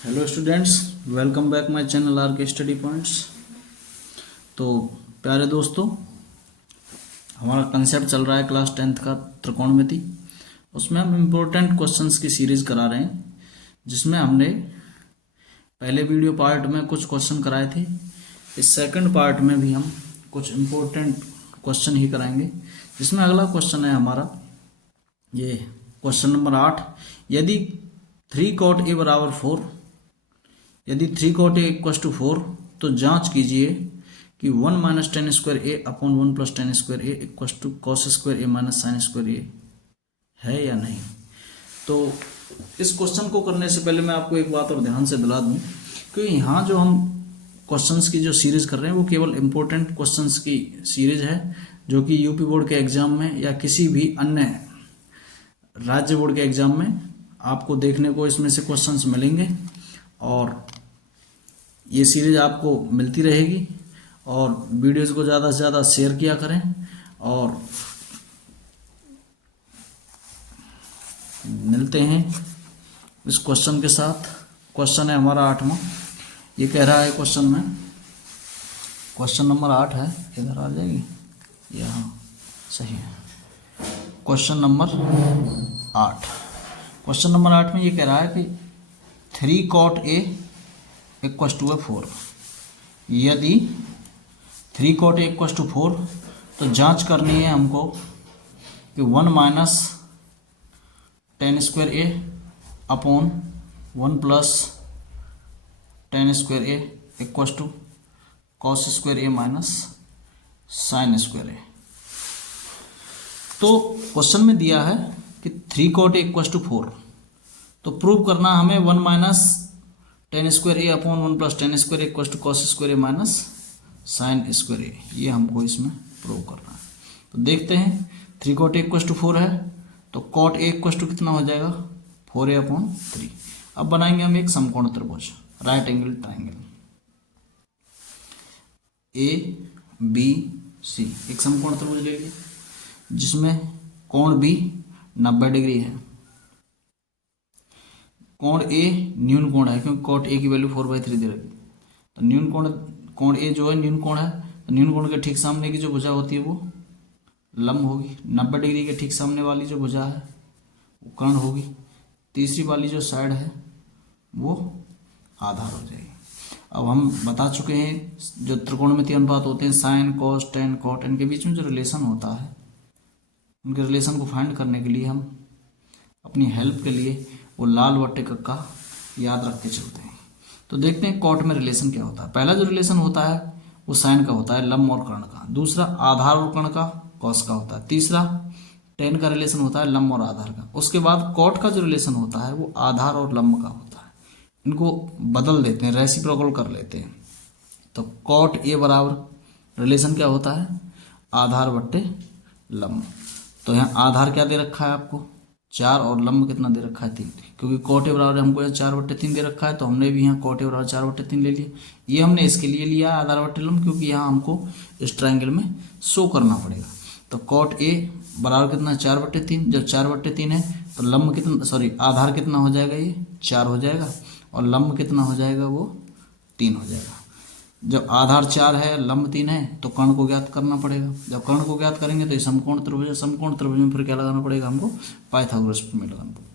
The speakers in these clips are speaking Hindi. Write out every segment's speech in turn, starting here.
Hello students, welcome back my channel are के स्टडी पॉइंट्स। तो प्यारे दोस्तों, हमारा कंसेप्ट चल रहा है क्लास 10th का त्रिकोणमिति। उसमें हम इम्पोर्टेंट क्वेश्चंस की सीरीज़ करा रहे हैं, जिसमें हमने पहले वीडियो पार्ट में कुछ क्वेश्चन कराए थे। इस सेकंड पार्ट में भी हम कुछ इम्पोर्टेंट क्वेश्चन ही कराएंगे, जिसमें अगला क्वेश्चन है हमारा ये क्वेश्चन नंबर 8। यदि 3 cot a बराबर 4, यदि 3 cot a इक्वस टू 4 तो जांच कीजिए कि 1 minus tan square A upon 1 plus tan square A equals to cos square A minus sine square A है या नहीं। तो इस क्वेश्चन को करने से पहले मैं आपको एक बात और ध्यान से दिला दूं कि यहाँ जो हम क्वेश्चंस की जो सीरीज कर रहे हैं वो केवल इम्पोर्टेंट क्वेश्चंस की सीरीज है, जो कि यूपी बोर्ड के एग्जाम में या किसी भी अन्य राज्य बोर्ड के एग्जाम में आपको देखने को इसमें से क्वेश्चंस मिलेंगे। और ये सीरीज आपको मिलती रहेगी। और वीडियोस को ज़्यादा से ज़्यादा शेयर किया करें। और मिलते हैं इस क्वेश्चन के साथ। क्वेश्चन है हमारा 8वां। ये कह रहा है क्वेश्चन में, क्वेश्चन नंबर 8 है, इधर आ जाएगी, यहाँ सही है। क्वेश्चन नंबर 8, क्वेश्चन नंबर 8 में ये कह रहा है कि 3 cot a इक्वस टू 4। यदि 3 cot a इक्वस टू 4 तो जांच करनी है हमको कि 1 minus tan square A upon 1 plus tan square A equals to cos square A minus sine square A. तो क्वेश्चन में दिया है कि 3 cot a इक्वस टू 4, तो प्रूव करना हमें 1 minus tan square A upon 1 plus tan square equals to cos square A minus sine square A, ये हमको इसमें प्रूव करना है। तो देखते हैं, 3 cot a इक्वस टू 4 है तो cot a इक्वस टू कितना हो जाएगा, 4a अपॉन 3। अब बनाएंगे हम एक समकोण त्रिभुज, right angle triangle A B C. एक समकोण त्रिभुज ले लीजिए जिसमें कोण बी 90 डिग्री है। कोण ए न्यून कोण है, क्योंकि cot a की वैल्यू 4/3 दे रखी। तो न्यून कोण ए जो है न्यून कोण है, तो न्यून कोण के ठीक सामने की जो भुजा होती है वो लंब होगी। 90 डिग्री के ठीक सामने वाली जो भुजा है वो कर्ण होगी। तीसरी वाली जो साइड है वो आधार हो जाएगी। अब हम बता चुके हैं जो त्रिकोणमितीय अनुपात होते हैं, साइन कॉस टेन कॉट, इनके बीच में जो रिलेशन होता है, उनके रिलेशन को फाइंड करने के लिए हम अपनी हेल्प के लिए वो लाल बट्टे का याद रख के चलते हैं। तो देखते हैं कॉट में रिलेशन क्या होता है। पहला जो रिलेशन होता है वो साइन का होता है, लंब और कर्ण का। दूसरा आधार और कर्ण का, कॉस का होता है। तीसरा टेन का रिलेशन होता है, लंब और आधार का। उसके बाद कॉट का जो रिलेशन होता है वो आधार और लंब का होता है। इनको बदल देते हैं, रेसिप्रोकल कर लेते हैं। तो कॉट ए बराबर रिलेशन क्या होता है, आधार बट्टे लंब। तो यहाँ आधार क्या दे रखा है आपको, 4, और लंब कितना दे रखा है 3। क्योंकि cot a बराबर हमको यहाँ 4/3 दे रखा है, तो हमने भी यहाँ cot a बराबर 4/3 ले लिया। ये हमने इसके लिए लिया आधार बट्टे लंब, क्योंकि यहाँ हमको इस ट्रायंगल में शो करना पड़ेगा। तो cot a बराबर कितना, 4/3। जब 4/3 है तो लंब कितना, सॉरी आधार कितना हो जाएगा, ये 4 हो जाएगा, और लंब कितना हो जाएगा, वो 3 हो जाएगा। जब आधार 4 है, लंब 3 है, तो कर्ण को ज्ञात करना पड़ेगा। जब कर्ण को ज्ञात करेंगे तो ये समकोण त्रिभुज है। समकोण त्रिभुज में फिर क्या लगाना पड़ेगा हमको, पाइथागोरस प्रमेय लगाना पड़ेगा।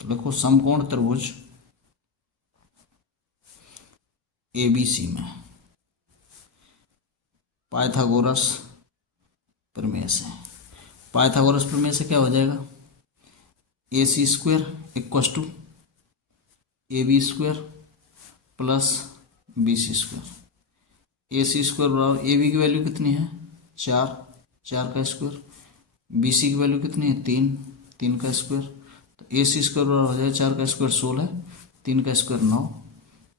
तो देखो समकोण त्रिभुज ABC में पाइथागोरस प्रमेय से, पाइथागोरस प्रमेय से क्या हो जाएगा, AC square equals to AB square plus BC square. AC square बराबर AB की वैल्यू कितनी है, 4, 4 का स्क्वायर। BC की वैल्यू कितनी है, 3, 3 का स्क्वायर। तो AC स्क्वायर बराबर हो जाएगा 4 का स्क्वायर 16, 3 का स्क्वायर 9।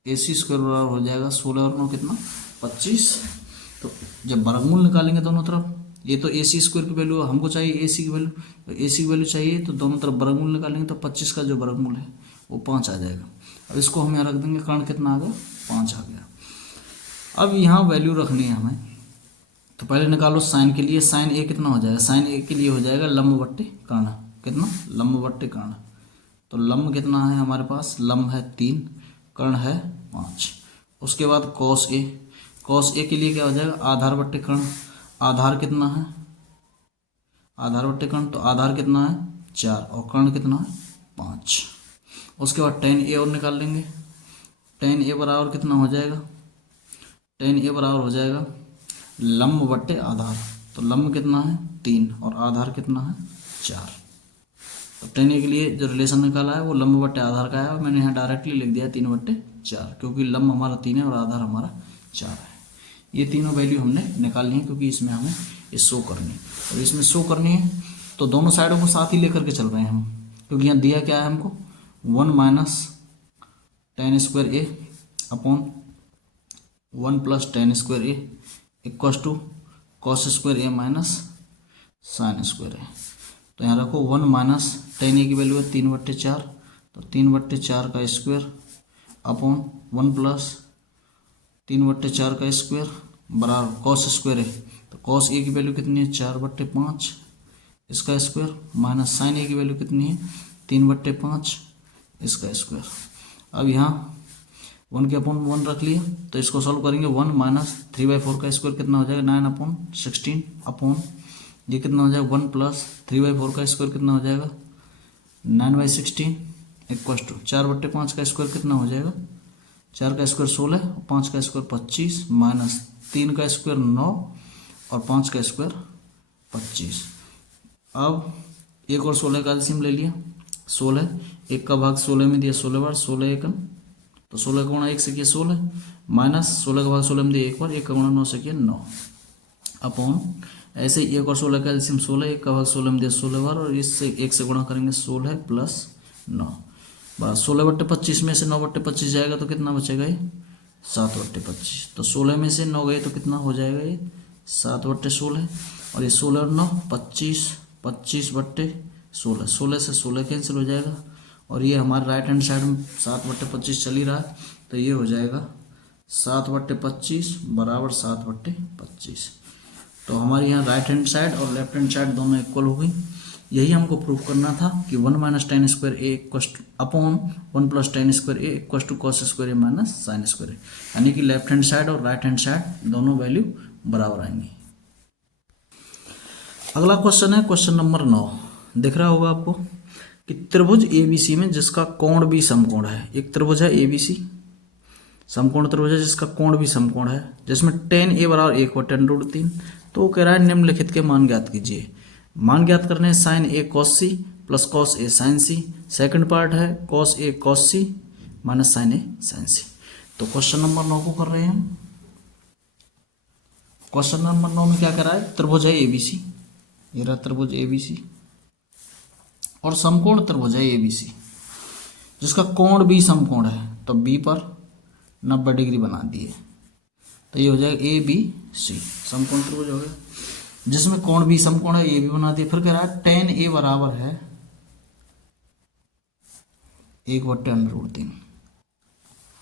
AC स्क्वायर बराबर हो जाएगा 16 और 9 कितना, 25। तो जब वर्गमूल निकालेंगे दोनों तरफ, ये तो AC स्क्वायर की वैल्यू हमको चाहिए, AC की वैल्यू, तो AC की वैल्यू चाहिए, तो दोनों तरफ वर्गमूल निकालेंगे तो 25 का जो वर्गमूल है वो 5 आ जाएगा। अब इसको हम यहाँ रख देंगे, कर्ण कितना आ गया, 5 आ गया। अब यहाँ वैल्यू रखनी है हमें, तो पहले निकालो साइन के लिए। साइन ए कितना हो जाएगा, साइन ए के लिए हो जाएगा लंब बट्टे कर्ण, कितना, लंब बट्टे कर्ण। तो लंब कितना है हमारे पास, लंब है 3, कर्ण है 5। उसके बाद कॉस ए, कॉस ए के लिए क्या हो जाएगा, आधार बट्टे कर्ण। आधार कितना है, आधार बट्टे कर्ण, तो आधार कितना है 4 और कर्ण कितना है 5। उसके बाद tan ए और निकाल लेंगे। tan ए बराबर कितना हो जाएगा, tan ए बराबर हो जाएगा लंब बट्टे आधार। तो लंब कितना है 3 और आधार कितना है 4। तो tan ए के लिए जो रिलेशन निकाला है वो लंब बट्टे आधार का है और मैंने यहाँ डायरेक्टली लिख दिया 3/4, क्योंकि लंब हमारा 3 है और आधार हमारा 4 है। ये तीनों वैल्यू हमने निकालनी है क्योंकि इसमें हमें ये शो करनी है और इसमें शो करनी है तो दोनों साइडों को साथ ही लेकर के चल रहे हैं हम, क्योंकि यहाँ दिया क्या है हमको 1 - tan square A upon 1 + tan square A equals to cos square A minus sine square A. तो यहाँ रखो 1 - tan ए की वैल्यू है 3/4, तो 3/4 का स्क्वायर अपॉन 1 + 3/4 का स्क्वायर बराबर कॉस स्क्वायर ए। तो कॉस ए की वैल्यू कितनी है 4/5 इसका स्क्वायर माइनस साइन ए की वैल्यू कितनी है 3/5 इसका स्क्वायर। अब यहाँ 1 के अपॉन 1 रख लिया तो इसको सॉल्व करेंगे। 1 - 3/4 का स्क्वायर कितना हो जाएगा 9/16 अपॉन ये कितना हो जाएगा 1 + 3/4 का स्क्वायर कितना हो जाएगा 9/16 इक्वस टू 4/5 का स्क्वायर कितना हो जाएगा 4 का स्क्वायर 16 और 5 का स्क्वायर 25 माइनस 3 का स्क्वायर 9 और 5 का स्क्वायर 25। अब एक और 16 का एलसीएम ले लिया। 16 1 का भाग 16 में दिया 16 बार, 16 एकम तो 16 का गुणा 1 से किया 16 माइनस 16 का भाग 16 में दिया 1 बार, 1 का गुणा 9 से किया 9 अपॉन ऐसे ही 1 और 16 का एलसीएम 16 1 का भाग 16 में दिया 16 बार और इससे 1 से गुणा करेंगे 16 + 9 बड़ा 16/25 में से 9/25 जाएगा तो कितना बचेगा ये 7/25। तो 16 में से 9 गए तो कितना हो जाएगा ये 7/16 और ये 16 और 9 25 25/16 16 से 16 कैंसिल हो जाएगा और ये हमारे राइट हैंड साइड में 7/25 चल ही रहा है तो ये हो जाएगा 7/25 बराबर 7/25। तो हमारे यहाँ राइट हैंड साइड और लेफ्ट हैंड साइड दोनों इक्वल हो गई। यही हमको प्रूव करना था कि 1 - tan square A equals upon 1 + tan square A equals to cos square A minus sine square A, यानी कि लेफ्ट हैंड साइड और राइट हैंड साइड दोनों वैल्यू बराबर आएंगी। अगला क्वेश्चन है क्वेश्चन नंबर 9। दिख रहा होगा आपको कि त्रिभुज एबीसी में जिसका कोण भी समकोण है। एक त्रिभुज है एबीसी, समकोण त्रिभुज है जिसका कोण भी समकोण है, जिसमें tan a बराबर 1/√3। तो वो कह रहा है निम्नलिखित के मान ज्ञात कीजिए। मान ज्ञात करने हैं sin a cos c plus cos a sin c। Second part है cos a cos c minus sin a sin c। तो क्वेश्चन नंबर 9 को कर रहे हैं हम। क्वेश्चन नंबर 9 में क्या कर रहा है, त्रिभुज है एबीसी, ये रहा त्रिभुज एबीसी और समकोण त्रिभुज है एबीसी जिसका कोण भी समकोण है। तो बी पर 90 डिग्री बना दिए तो ये हो जाएगा ए बी सी, समकोण त्रिभुज हो गया जिसमें कोण भी समकोण है, ये भी बना दिया। फिर कह रहा है tan a बराबर है 1/√3।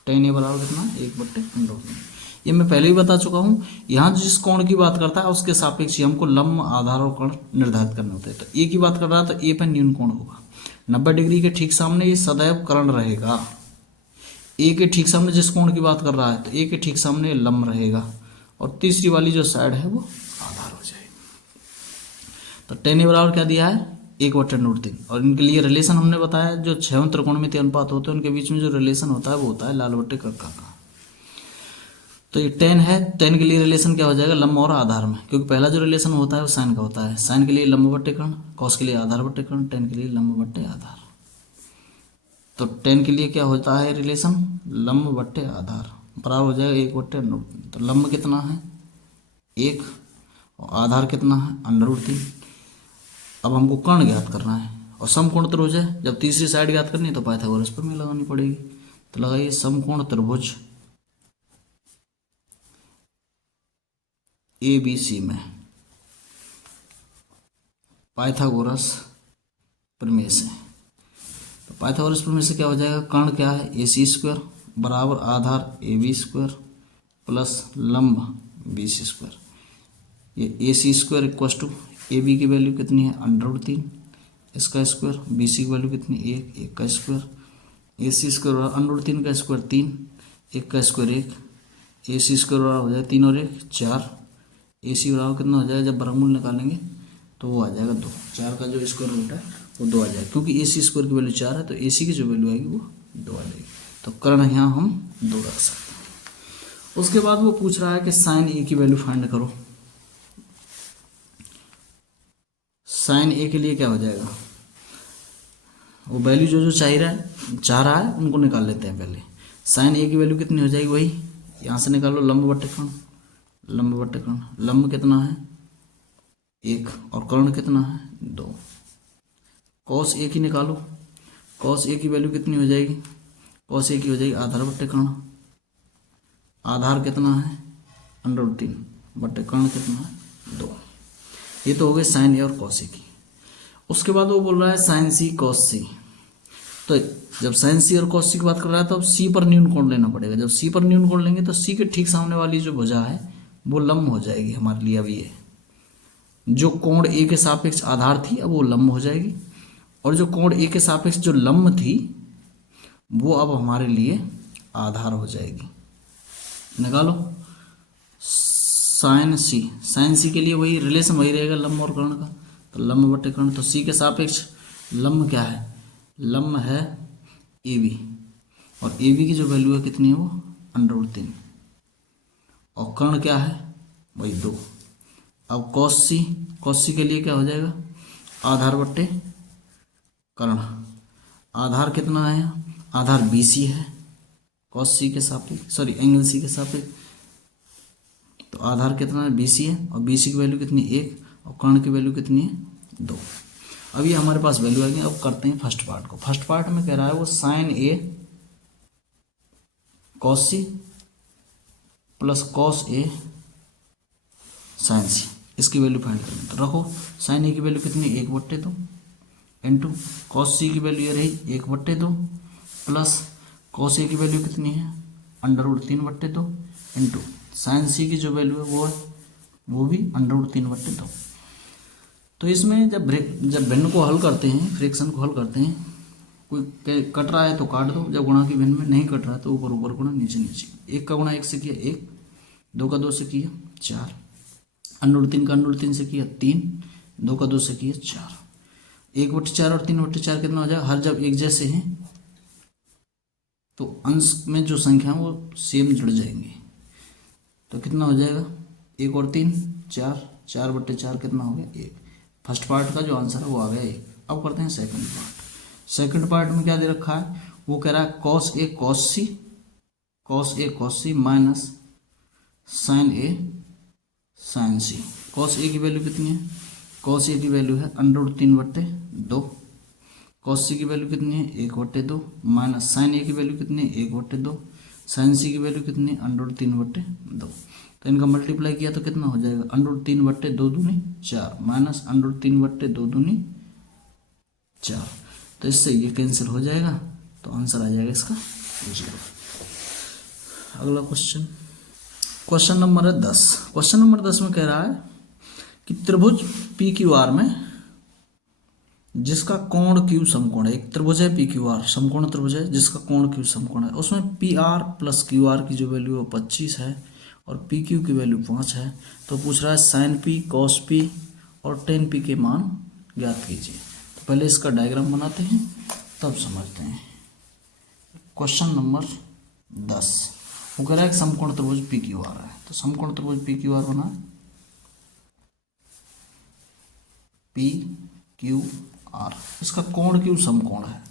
tan a बराबर कितना 1/√3। ये मैं पहले ही बता चुका हूँ। यहाँ जिस कोण की बात करता है उसके सापेक्ष ही हमको लंब आधार और कोण निर्धारित करने होते हैं। तो ए की बात कर रहा है तो ए पर न्यून कोण होगा 90 डिग्री के ठीक सामने ये सदैव कर्ण रहेगा। ए के ठीक सामने जिस कोण की बात कर रहा है तो ए के ठीक सामने लंब रहेगा और तीसरी वाली जो साइड है वो आधार हो जाएगी। तो tan a बराबर क्या दिया है 1/√3 और इनके लिए रिलेशन हमने बताया जो 6 त्रिकोणमितीय अनुपात होते हैं उनके बीच में जो रिलेशन होता है वो होता है लाल बट्टे कक्का का। तो ये tan है, tan के लिए रिलेशन क्या हो जाएगा लंब और आधार में, क्योंकि पहला जो रिलेशन होता है वो साइन का होता है। साइन के लिए लंब बट्टे कर्ण, कॉस के लिए आधार बट्टे कर्ण, tan के लिए लंब बट्टे आधार। तो tan के लिए क्या होता है रिलेशन लंब बट्टे आधार बराबर हो जाएगा 1/√3। तो लंब कितना है 1 और आधार कितना है √3। अब हमको कर्ण ज्ञात करना है और समकोण त्रिभुज है, जब तीसरी साइड ज्ञात करनी है तो पाइथागोरस प्रमेय लगानी पड़ेगी। तो लगाइए समकोण त्रिभुज एबीसी में पाइथागोरस प्रमेय से। तो पाइथागोरस प्रमेय से क्या हो जाएगा कर्ण क्या है AC² बराबर आधार AB² प्लस लंब BC²। ये AC² इक्वस टू AB की वैल्यू कितनी है √3 इसका स्क्वायर, BC की वैल्यू कितनी 1 1 का स्क्वायर ए सी स्क्वायर बराबर अंडर 3 का स्क्वायर 3, 1 का स्क्वायर 1, ए सी स्क्वायर बराबर हो जाएगा 3 और 1 4, ए सी बराबर कितना हो जाएगा, जब वर्गमूल निकालेंगे तो वो आ जाएगा 2, 4 का जो स्क्वायर रूट है वो 2 आ जाएगा, क्योंकि ए सी स्क्वायर की वैल्यू 4 है तो ए सी की जो वैल्यू आएगी वो 2 आ जाएगी। तो कर्ण यहाँ हम 2 रख सकते हैं। उसके बाद वो पूछ रहा है कि साइन ए की वैल्यू फाइंड करो। साइन ए के लिए क्या हो जाएगा, वो वैल्यू जो चाह रहा है उनको निकाल लेते हैं पहले। साइन ए की वैल्यू कितनी हो जाएगी, वही यहाँ से निकालो, लंब बट्टे कर्ण, लंब बट्टे कर्ण। लंब कितना है 1 और कर्ण कितना है 2। कॉस ए की निकालो, कॉस ए की वैल्यू कितनी हो जाएगी, कॉस ए की हो जाएगी आधार बट्टे कर्ण। आधार कितना है √3 बट्टे कर्ण कितना है 2। ये तो हो गए साइन ए और कॉस ए की। उसके बाद वो बोल रहा है साइन सी कॉस सी। तो जब साइन सी और कॉस सी की बात कर रहा है तो अब सी पर न्यून कोण लेना पड़ेगा। जब सी पर न्यून कोण लेंगे तो सी के ठीक सामने वाली जो भुजा है वो लंब हो जाएगी हमारे लिए। अब ये जो कोण ए के सापेक्ष आधार थी अब वो लंब हो जाएगी, और जो कोण ए के सापेक्ष जो लंब थी वो अब हमारे लिए आधार हो जाएगी। निकालो साइन सी, साइन सी के लिए वही रिलेशन वही रहेगा लंब और कर्ण का, तो लंब बटे कर्ण। तो सी के सापेक्ष लंब क्या है, लंब है ए बी, और ए बी की जो वैल्यू है कितनी है वो √3, और कर्ण क्या है वही 2। अब कॉस सी के लिए क्या हो जाएगा, आधार बट्टे कर्ण। आधार कितना है, आधार बी सी है कॉस सी के सापेक्ष, सॉरी एंगल सी के सापेक्ष। तो आधार कितना है बी सी है, और बी सी की वैल्यू कितनी 1 और कर्ण की वैल्यू कितनी है 2। अब ये हमारे पास वैल्यू आ गई। अब करते हैं फर्स्ट पार्ट को। फर्स्ट पार्ट में कह रहा है वो sign A cos C plus cos A sign सी, इसकी वैल्यू फाइंड करें। तो रखो साइन ए की वैल्यू कितनी 1/2 इंटू कॉस सी की वैल्यू ये रही 1/2 प्लस कॉस ए की वैल्यू कितनी है √3/2 इंटू साइन सी की जो वैल्यू है वो भी √3/2। तो इसमें जब भिन्न को हल करते हैं, फ्रैक्शन को हल करते हैं, कोई कट रहा है तो काट दो, जब गुणा की भिन्न में नहीं कट रहा है तो ऊपर ऊपर गुणा नीचे नीचे। 1 का गुणा 1 से किया 1, 2 का 2 से किया 4, √3 का √3 से किया 3, 2 का 2 से किया 4। 1/4 और 3/4 कितना हो जाएगा, हर जब एक जैसे हैं तो अंश में जो संख्या है वो सेम जुड़ जाएंगे। तो कितना हो जाएगा 1 और 3 4, 4/4 कितना हो गया 1। फर्स्ट पार्ट का जो आंसर है वो आ गया 1। अब करते हैं सेकंड पार्ट। सेकंड पार्ट में क्या दे रखा है, वो कह रहा है cos A cos C minus sign A sign C. Cos A की वैल्यू कितनी है, कॉस ए की वैल्यू है √3/2, कॉस सी की वैल्यू कितनी है 1/2 माइनस साइन ए की वैल्यू कितनी है 1/2, साइन सी की वैल्यू कितनी है √3/2। तो इनका मल्टीप्लाई किया तो कितना हो जाएगा √3/2 दूनी 4 माइनस √3/2 दूनी 4। तो इससे ये कैंसिल हो जाएगा, तो आंसर आ जाएगा इसका 0। अगला क्वेश्चन, क्वेश्चन नंबर है 10। क्वेश्चन नंबर 10 में कह रहा है कि त्रिभुज PQR में जिसका कोण Q समकोण है, एक त्रिभुज है PQR समकोण त्रिभुज है जिसका कोण Q समकोण है, उसमें PR प्लस QR की जो वैल्यू है 25 है और PQ की वैल्यू 5 है। तो पूछ रहा है साइन P cos P और tan P के मान ज्ञात कीजिए। तो पहले इसका डायग्राम बनाते हैं तब समझते हैं। क्वेश्चन नंबर 10 वो कह रहा है समकोण त्रिभुज PQR है। तो समकोण त्रिभुज PQR बना PQR, इसका कोण Q समकोण है,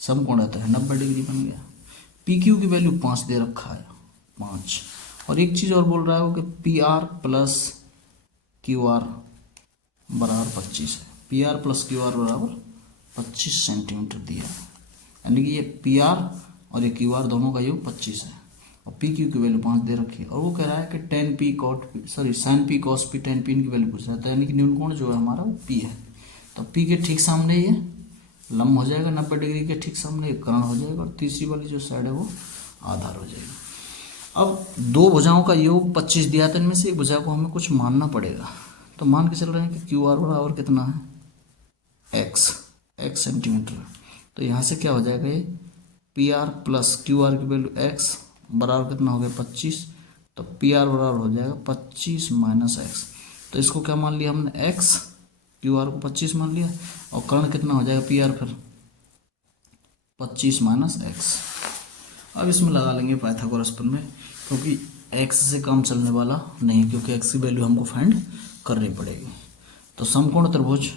समकोण है तो 90 डिग्री बन गया। PQ की वैल्यू 5 दे रखा है 5, और एक चीज़ और बोल रहा है वो कि PR प्लस QR बराबर 25 है। PR प्लस QR बराबर 25 सेंटीमीटर दिया है, यानी कि ये PR और ये QR दोनों का योग 25 है, और PQ की वैल्यू 5 दे रखी है। और वो कह रहा है कि tan P cot P sorry sin P cos P tan P की वैल्यू पूछ रहा है। तो यानी कि न्यून कोण जो है हमारा वो P है। तो P के ठीक सामने ये लंब हो जाएगा 90 डिग्री के ठीक सामने एक कर्ण हो जाएगा, और तीसरी वाली जो साइड है वो आधार हो जाएगी। अब दो भुजाओं का योग 25 दिया था, इनमें से एक भुजा को हमें कुछ मानना पड़ेगा। तो मान के चल रहे हैं कि QR बराबर कितना है x सेंटीमीटर। तो यहाँ से क्या हो जाएगा, ये P R plus Q R की वैल्यू एक्स बराबर कितना हो गया 25, तो पी आर बराबर हो जाएगा 25 माइनस एक्स। तो इसको क्या मान लिया हमने एक्स, क्यू आर को 25 मान लिया, और कर्ण कितना हो जाएगा पी आर फिर 25 माइनस एक्स। अब इसमें लगा लेंगे पाइथागोरस प्रमेय, क्योंकि एक्स से कम चलने वाला नहीं, क्योंकि एक्स की वैल्यू हमको फाइंड करनी पड़ेगी। तो समकोण त्रिभुज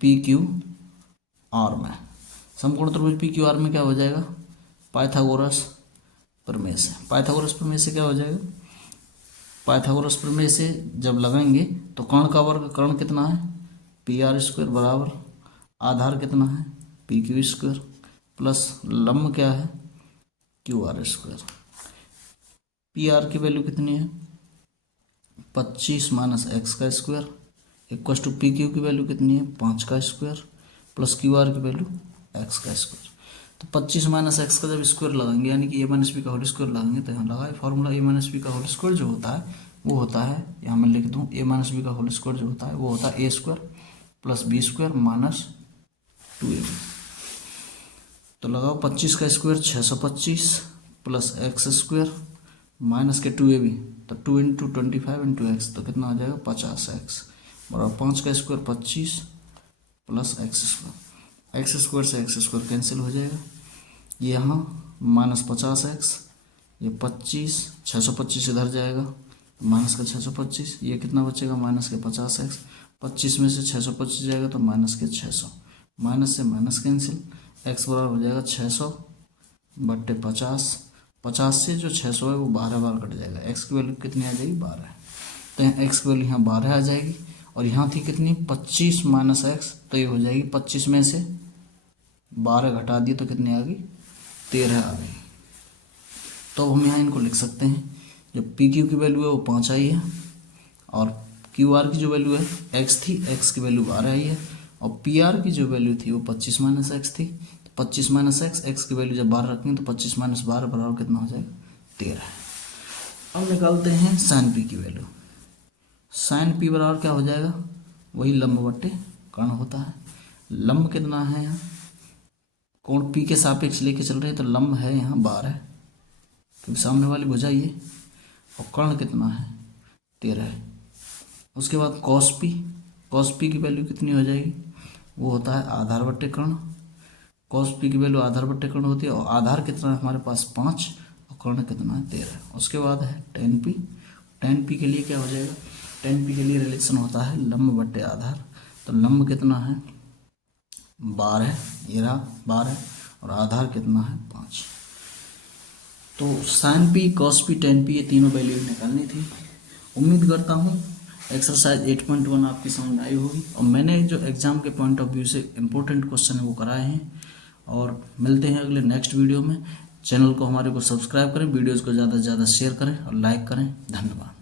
पी क्यू आर में, समकोण त्रिभुज पी क्यू आर में क्या हो जाएगा पाइथागोरस प्रमेय से। पाइथागोरस प्रमेय से क्या हो जाएगा, पाइथागोरस प्रमेय से जब लगाएंगे तो कर्ण का वर्ग, कर्ण कितना है पी आर स्क्वायर बराबर आधार कितना है पी क्यू स्क्वायर प्लस लम्ब क्या है Q R square. P R की वैल्यू कितनी है 25 माइनस एक्स का square equals to P Q की वैल्यू कितनी है 5 का स्क्वायर प्लस क्यू आर की वैल्यू एक्स का स्क्वायर। तो 25 माइनस एक्स का जब स्क्वायर लगाएंगे यानी कि ए माइनस बी का होल स्क्वायर लगाएंगे, तो यहाँ लगा फॉर्मूला ए माइनस बी का होल स्क्वायर जो होता है वो होता है, यहाँ मैं लिख दूँ ए माइनस बी का होल स्क्वायर जो होता है वो होता है A square plus B square minus 2ab। तो लगाओ 25 का square 625 plus X square minus के 2ab, तो 2 इंटू 25 इंटू एक्स, तो कितना आ जाएगा 50x बराबर 5 का square 25 plus X square. X square से एक्स स्क्वायर कैंसिल हो जाएगा, ये यहाँ माइनस 50x, ये 25 625 इधर जाएगा माइनस का 625, ये कितना बचेगा माइनस के 50x, 25 में से 625 जाएगा तो माइनस के 600, माइनस से माइनस कैंसिल, x बराबर हो जाएगा 600 बट्टे 50, 50 से जो 600 है वो 12 बार कट जाएगा, x की वैल्यू कितनी आ जाएगी 12। तो यहाँ x की वैल्यू यहाँ 12 आ जाएगी, और यहाँ थी कितनी 25 माइनस एक्स, तो ये हो जाएगी 25 में से 12 घटा दिए तो कितनी आ गई 13 आ गई। तो हम यहाँ इनको लिख सकते हैं, जो पी क्यू की वैल्यू है वो 5 आई है, और क्यू आर की जो वैल्यू है एक्स थी, एक्स की वैल्यू 12 आई है, और पी आर की जो वैल्यू थी वो 25 माइनस एक्स थी। 25 माइनस एक्स, एक्स की वैल्यू जब 12 रखेंगे तो 25 माइनस 12 बराबर कितना हो जाएगा 13। अब निकालते हैं साइन पी की वैल्यू। साइन पी बराबर क्या हो जाएगा, वही लंब बट्टे कर्ण होता है। लंब कितना है यहाँ, कोण पी के सापेक्ष लेके चल रहे हैं तो लंब है यहाँ 12, क्योंकि सामने वाली भुजा ये, और कर्ण कितना है 13। उसके बाद कॉस पी की वैल्यू कितनी हो जाएगी, वो होता है आधार बट्टे कर्ण। कॉस पी की वैल्यू आधार बट्टे कर्ण होती है, और आधार कितना है हमारे पास 5 और कर्ण कितना है 13। उसके बाद है टेन पी। टेन पी के लिए क्या हो जाएगा, टेन पी के लिए रिलेशन होता है लंब बट्टे आधार, तो लंब कितना है 12, ये रहा 12, और आधार कितना है 5। तो sine P, cos P, tan P, ये तीनों वैल्यू निकालनी थी। उम्मीद करता हूँ एक्सरसाइज 8.1 आपकी समझ में आई होगी, और मैंने जो एग्ज़ाम के पॉइंट ऑफ व्यू से इम्पोर्टेंट क्वेश्चन है वो कराए हैं। और मिलते हैं अगले नेक्स्ट वीडियो में। चैनल को हमारे को सब्सक्राइब करें, वीडियोज़ को ज़्यादा से ज़्यादा शेयर करें और लाइक करें। धन्यवाद।